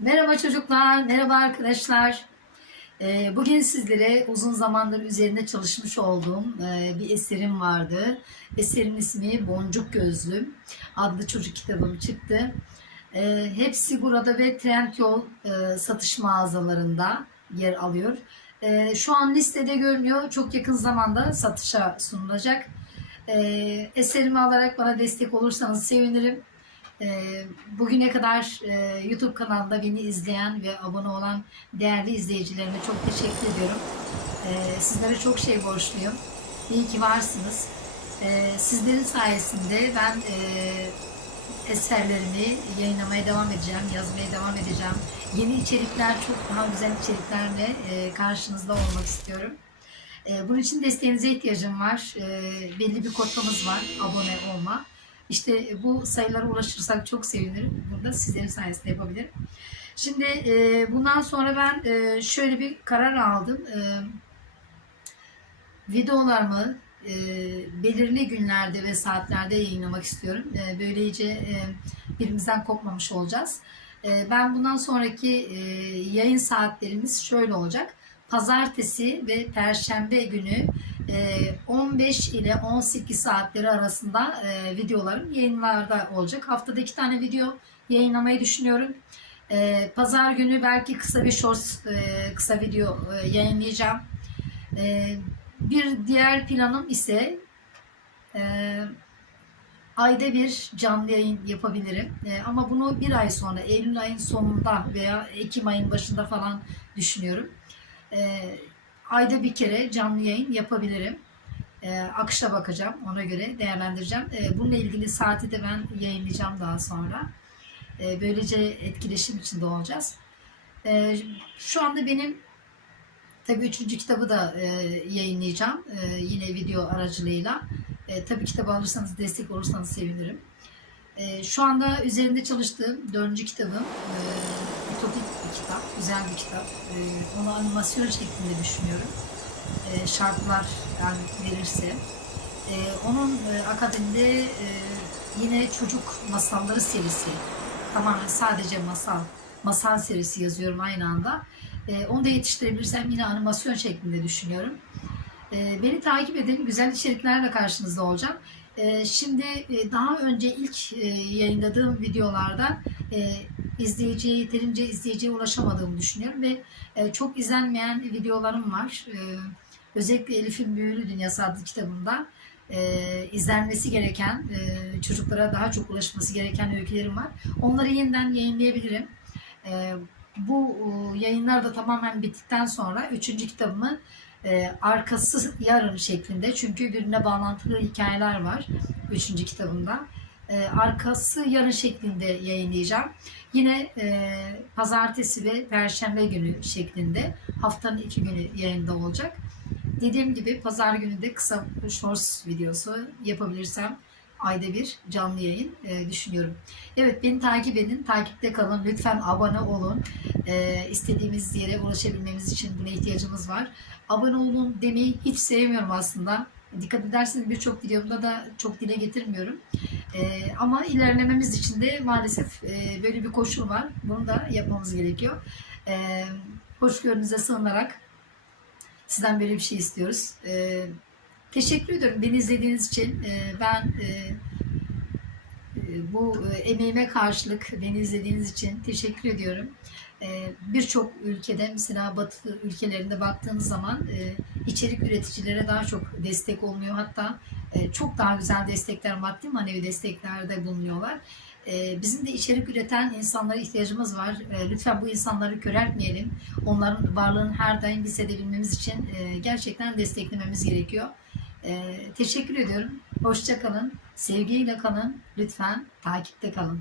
Merhaba çocuklar, merhaba arkadaşlar. Ee, Bugün sizlere uzun zamandır üzerinde çalışmış olduğum e, bir eserim vardı. Eserin ismi Boncuk Gözlüm adlı çocuk kitabım çıktı. Ee, Hepsi burada ve Trendyol e, satış mağazalarında yer alıyor. Ee, Şu an listede görünüyor. Çok yakın zamanda satışa sunulacak. Eserimi alarak bana destek olursanız sevinirim. Ee, Bugüne kadar e, YouTube kanalında beni izleyen ve abone olan değerli izleyicilerime çok teşekkür ediyorum. Ee, Sizlere çok şey borçluyum. İyi ki varsınız. Ee, Sizlerin sayesinde ben e, eserlerimi yayınlamaya devam edeceğim, yazmaya devam edeceğim. Yeni içerikler, çok daha güzel içeriklerle e, karşınızda olmak istiyorum. Bunun için desteğinize ihtiyacım var. Belli bir kotamız var, abone olma. İşte bu sayılara ulaşırsak çok sevinirim. Bunu da sizlerin sayesinde yapabilirim. Şimdi e, bundan sonra ben e, şöyle bir karar aldım. E, videolarımı e, belirli günlerde ve saatlerde yayınlamak istiyorum. E, böylece e, birimizden kopmamış olacağız. E, ben bundan sonraki e, yayın saatlerimiz şöyle olacak. Pazartesi ve Perşembe günü e, 15 ile 18 saatleri arasında e, videolarım yayınlarda olacak. Haftada iki tane video yayınlamayı düşünüyorum. E, Pazar günü belki kısa bir shorts, e, kısa video e, yayınlayacağım. E, Bir diğer planım ise ayda bir canlı yayın yapabilirim. Ama bunu bir ay sonra, Eylül ayın sonunda veya Ekim ayın başında falan düşünüyorum. E, ayda bir kere canlı yayın yapabilirim. E, akışa bakacağım. Ona göre değerlendireceğim. E, bununla ilgili saati de ben yayınlayacağım daha sonra. E, böylece etkileşim içinde olacağız. E, şu anda benim tabii üçüncü kitabı da e, yayınlayacağım. E, yine video aracılığıyla. E, tabii kitabı alırsanız, destek olursanız sevinirim. E, şu anda üzerinde çalıştığım dördüncü kitabım. E, ütopik bir kitap, güzel bir kitap. E, onu animasyon şeklinde düşünüyorum. E, şartlar yani verirse. E, onun e, akabinde e, yine çocuk masalları serisi. Tamamen sadece masal. Masal serisi yazıyorum aynı anda. E, onu da yetiştirebilirsem yine animasyon şeklinde düşünüyorum. E, beni takip edin. Güzel içeriklerle karşınızda olacağım. Şimdi e, daha önce ilk e, yayınladığım videolarda e, izleyiciye, yeterince izleyiciye ulaşamadığımı düşünüyorum ve e, çok izlenmeyen videolarım var. E, özellikle Elif'in Büyülü Dünyası adlı kitabımda e, izlenmesi gereken, e, çocuklara daha çok ulaşması gereken öykülerim var. Onları yeniden yayınlayabilirim. E, bu e, yayınlar da tamamen bittikten sonra üçüncü kitabımı e, arkası yarın şeklinde çünkü birbirine bağlantılı hikayeler var üçüncü kitabımda. E, arkası yarın şeklinde yayınlayacağım. Yine e, pazartesi ve perşembe günü şeklinde haftanın iki günü yayında olacak. Dediğim gibi pazar günü de kısa shorts videosu yapabilirsem ayda bir canlı yayın e, düşünüyorum. Evet beni takip edin, takipte kalın. Lütfen abone olun. E, istediğimiz yere ulaşabilmemiz için buna ihtiyacımız var. Abone olun demeyi hiç sevmiyorum aslında. Dikkat ederseniz birçok videomda da çok dile getirmiyorum. E, ama ilerlememiz için de maalesef e, böyle bir koşul var. Bunu da yapmamız gerekiyor. E, hoşgörünüze sığınarak sizden böyle bir şey istiyoruz. E, teşekkür ediyorum beni izlediğiniz için. E, ben e, e, bu e, emeğime karşılık beni izlediğiniz için teşekkür ediyorum. E, Birçok ülkede mesela Batı ülkelerinde baktığınız zaman e, içerik üreticilere daha çok destek olmuyor. Hatta e, çok daha güzel destekler, maddi manevi desteklerde bulunuyorlar. E, Bizim de içerik üreten insanlara ihtiyacımız var. Lütfen bu insanları köreltmeyelim. Onların varlığını her daim hissedebilmemiz için gerçekten desteklememiz gerekiyor. Teşekkür ediyorum. Hoşça kalın. Sevgiyle kalın. Lütfen takipte kalın.